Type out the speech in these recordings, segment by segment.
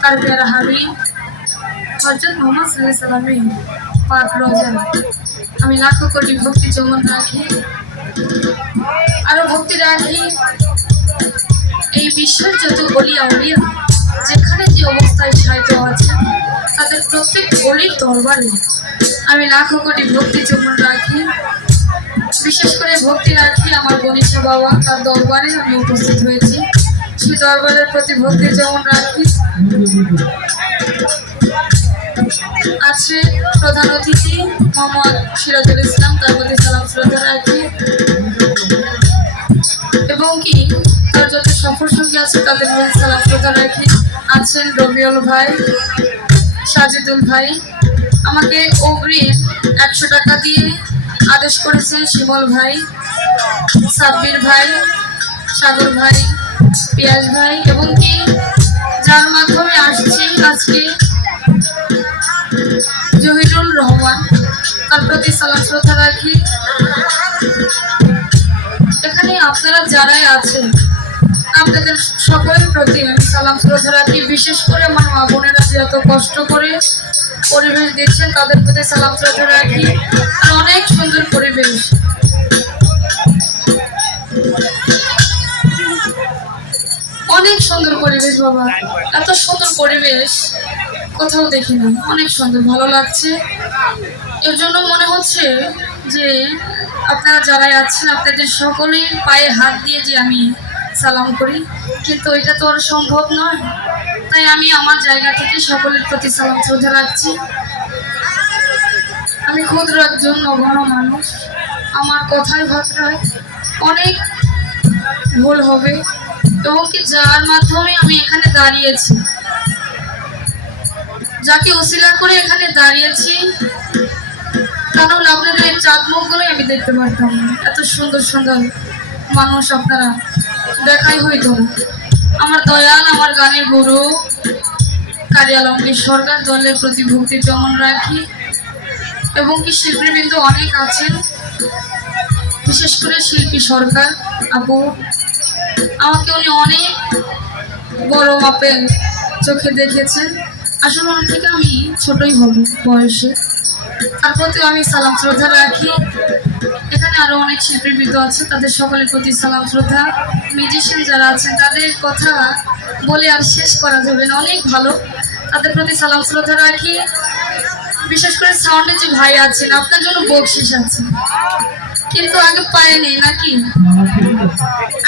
তার প্যারা হাবিব হযরত মুহাম্মদ সাল্লাল্লাহু আলাইহি সাল্লামের পাক রোজা আমি লাখো কোটি ভক্তি যেমন রাখি, আরো ভক্তি রাখি এই বিশ্বের যত অলিয়া উলিয়া যেখানে যে অবস্থায় সাহিত্য আছে তাদের প্রত্যেক অলির দরবারে আমি লাখো কোটি ভক্তি যেমন রাখি। বিশেষ করে ভক্তি রাখি আমার গণেশা বাবা, তার দরবারে আমি উপস্থিত হয়েছি, সেই দরবারের প্রতি ভক্তি যেমন রাখি। আছে প্রধান অতিথি মোহাম্মদ সিরাজুল ইসলাম, তার প্রতি সালাম শ্রদ্ধা রাখি, এবং কি তার যত সফর সঙ্গী আছে তাদের প্রতি সালাম শ্রদ্ধা রাখি। আছেন রবিউল ভাই, সাজিদুল ভাই, আমাকে অগ্রিম 100 টাকা দিয়ে আদেশ করেছেন শিমল ভাই, সাব্বির ভাই, সাগর ভাই, পিয়াস ভাই, এবং কি যার মাধ্যমে আসছি আজকে জহিরুল রহমান, তার প্রতি সালাম শ্রদ্ধা রাখি। এখানে আপনারা যারাই আছেন আপনাদের সকলের প্রতি আমি সালাম শ্রদ্ধা রাখি। বিশেষ করে আমার মা বোনেরা যে এত কষ্ট করে পরিবেশ দিচ্ছেন তাদের প্রতি সালাম শ্রদ্ধা রাখি। আর অনেক সুন্দর পরিবেশ, অনেক সুন্দর পরিবেশ বাবা, এত সুন্দর পরিবেশ কোথাও দেখি না, অনেক সুন্দর, ভালো লাগছে। এর জন্য মনে হচ্ছে যে আপনারা যারাই আছেন আপনাদের সকলের পায়ে হাত দিয়ে যে আমি সালাম করি, কিন্তু এটা তো আর সম্ভব নয়, তাই আমি আমার জায়গা থেকে সকলের প্রতি সালাম শ্রদ্ধা রাখছি। আমি ক্ষুদ্র একজন নগণ্য মানুষ, আমার কথায় ভাষায় অনেক ভুল হবে, এবং কি যার মাধ্যমে আমি এখানে দাঁড়িয়েছি, যাকে উসিলা করে এখানে দাঁড়িয়েছি, কারণ আপনাদের এই চাঁদ মুখগুলোই আমি দেখতে পারতাম না, এত সুন্দর সুন্দর মানুষ আপনারা দেখাই হইতো। আমার দয়াল, আমার গানের গুরু কারি আলমগীর সরকার দলের প্রতি ভক্তি যেমন রাখি, এবং কি শিল্পীবৃন্দ অনেক আছেন, বিশেষ করে শিল্পী সরকার আপু, আমাকে উনি অনেক বড় মাপের চোখে দেখেছেন, আসলে ওনার থেকে আমি ছোটই হব বয়সে, তার প্রতিও আমি সালাম শ্রদ্ধা রাখি। এখানে আরো অনেক শিল্পীবৃন্দ আছে, তাদের সকলের প্রতি সালাম শ্রদ্ধা। মিউজিশিয়ান যারা আছেন তাদের কথা বলে আর শেষ করা যাবে না, অনেক ভালো, তাদের প্রতি সালাম শ্রদ্ধা রাখি। বিশেষ করে সাউন্ডে যে ভাই আছেন আপনার জন্য বকশিস আছে, কিন্তু আগে পায়ে নেই নাকি,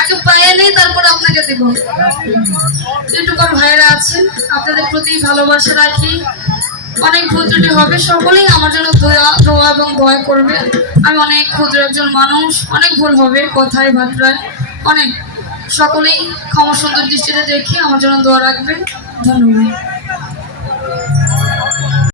আগে পায়ে নেই তারপর আপনাকে দেব। ইউটিউবার ভাইয়েরা আছেন আপনাদের প্রতি ভালোবাসা রাখি। অনেক ভুল ত্রুটি হবে, সকলেই আমার জন্য দোয়া এবং দয়া করবে। আমি অনেক ক্ষুদ্র একজন মানুষ, অনেক ভুল হবে কথায় বার্তায়, অনেক, সকলেই ক্ষমা সুন্দর দৃষ্টিতে দেখে আমার জন্য দোয়া রাখবেন। ধন্যবাদ।